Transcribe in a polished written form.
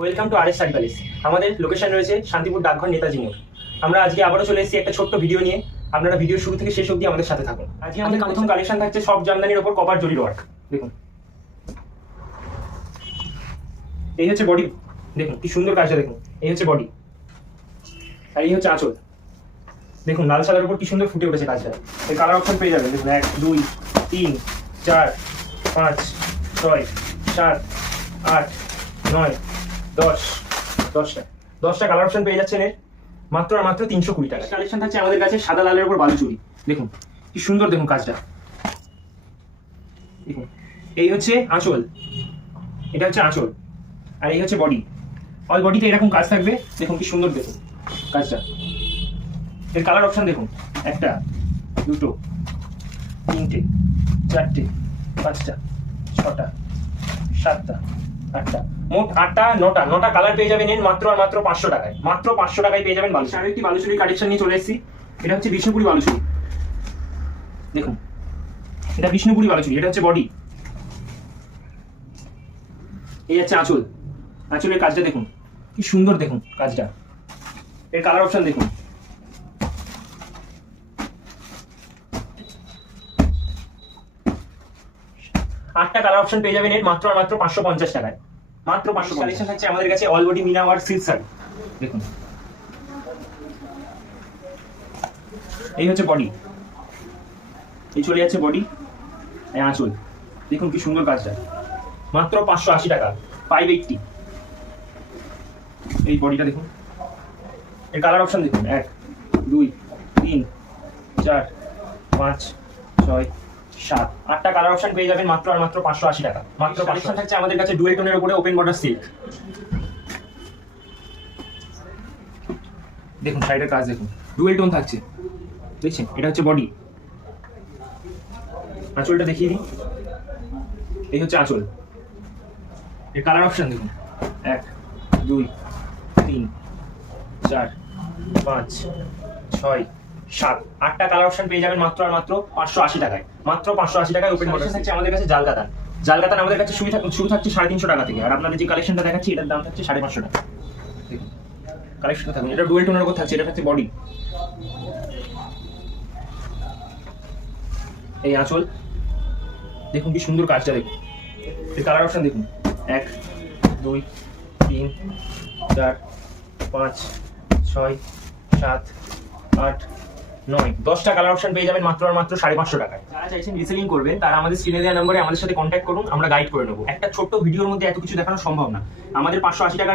Welcome to RS sari palace. আমাদের location রয়েছে শান্তিপুর ডাকঘর, নেতাজি মোড়। আমরা আজকে আবারও চলে এসেছি একটা ছোট্ট ভিডিও নিয়ে। আপনারা ভিডিও শুরু থেকে শেষ অবধি আমাদের সাথে থাকুন। আজকে আমাদের প্রথম কালেকশন থাকছে সব জামদানির ওপর কপার জরির ওয়ার্ক। দেখুন, এই হচ্ছে বডি। দেখুন কি সুন্দর কাজটা, দেখুন এই হচ্ছে বডি আর এই হচ্ছে আঁচল। দেখুন লাল সাদার উপর কি সুন্দর ফুটে উঠেছে কাজটা। এই কালার অপশন পেয়ে যাবেন। দেখুন 1 2 3 4 5 6 7 8 9 10টা কালার অপশন পেয়ে যাচ্ছেন এর মাত্র আর মাত্র 320 টাকা। কালেকশন থাকছে আমাদের কাছে সাদা লালের উপর বালুচুরি। দেখুন কি সুন্দর, দেখুন কাজটা। দেখুন এই হচ্ছে আঁচল, এটা হচ্ছে আঁচল আর এই হচ্ছে বডি। অল বডিতে এরকম কাজ থাকবে। দেখুন কি সুন্দর, দেখুন কাজটা। এর কালার অপশন দেখুন, 1 2 3 4 5 6 7 8 মোট 8টা 9টা কালার পেয়ে যাবেন এর মাত্র আর মাত্র 500 টাকায়। মাত্র 500 টাকায় পেয়ে যাবেন বালুচুরি। আরেকটি বালুচুরি কালেকশন নিয়ে চলে এসেছি। এটা হচ্ছে বিষ্ণুপুরি বালুচুরি। দেখুন এটা বিষ্ণুপুরি বালুচুরি, এটা হচ্ছে বডি, এই হচ্ছে আঁচল। আঁচলের কাজটা দেখুন কি সুন্দর, দেখুন কাজটা। এর কালার অপশন দেখুন, আটটা কালার অপশন পেয়ে যাবেন এর মাত্র আর মাত্র 550 টাকায়। মাত্র 500। কালেকশন থাকছে আমাদের কাছে all body meena work silk sari. দেখুন এই হচ্ছে বডি, এই চলে যাচ্ছে বডি, এই আঁচল। দেখুন কি সুন্দর কাজটা। মাত্র 580 টাকা, 580। এই বডিটা দেখুন, এর কালার অপশন দেখুন 1 2 3 4 5 6 7 8টা কালার অপশন পেয়ে যাবেন মাত্র আর মাত্র 580 টাকা। মাত্র। কালেকশন থাকছে আমাদের কাছে ডুয়েল টোনের উপরে ওপেন বর্ডার সিল্ক। দেখুন সাইডের কাজ দেখুন, ডুয়েল টোন থাকছে, দেখছেন। এটা হচ্ছে বডি, আঁচলটা দেখিয়ে দিই। এই হচ্ছে আঁচল, এর কালার অপশন দেখুন 1 2 3 4 5 6 7 8টা কালার অপশন পেয়ে যাবেন মাত্র আর মাত্র 580 টাকায়। মাত্র 580 টাকায় ওপেন বর্ডার থাকছে আমাদের কাছে জালকাতান। জালকাতান আমাদের কাছে শুরু থাকছে 350 টাকা থেকে। আর আপনাদের যে কালেকশনটা দেখাচ্ছি এটার দাম থাকছে 550 টাকা। দেখুন কালেকশনটা থাকুন, এটা ডুয়েল টোনের উপর থাকছে। এটা থাকছে বডি, এই আঁচল। দেখুন কি সুন্দর কাজটা, দেখুন এর কালার অপশন দেখুন 1 2 3 4 5 6 7 8 9 10টা কালার অপশন পেয়ে যাবেন মাত্র আর মাত্র 550 টাকায়। যারা চাইছেন রিসেলিং করবেন তারা আমাদের স্ক্রিনে দেওয়া নম্বরে আমাদের সাথে কন্ট্যাক্ট করুন, আমরা গাইড করে নেবো। একটা ছোট্ট ভিডিওর মধ্যে এত কিছু দেখানো সম্ভব না। আমাদের 580 টাকা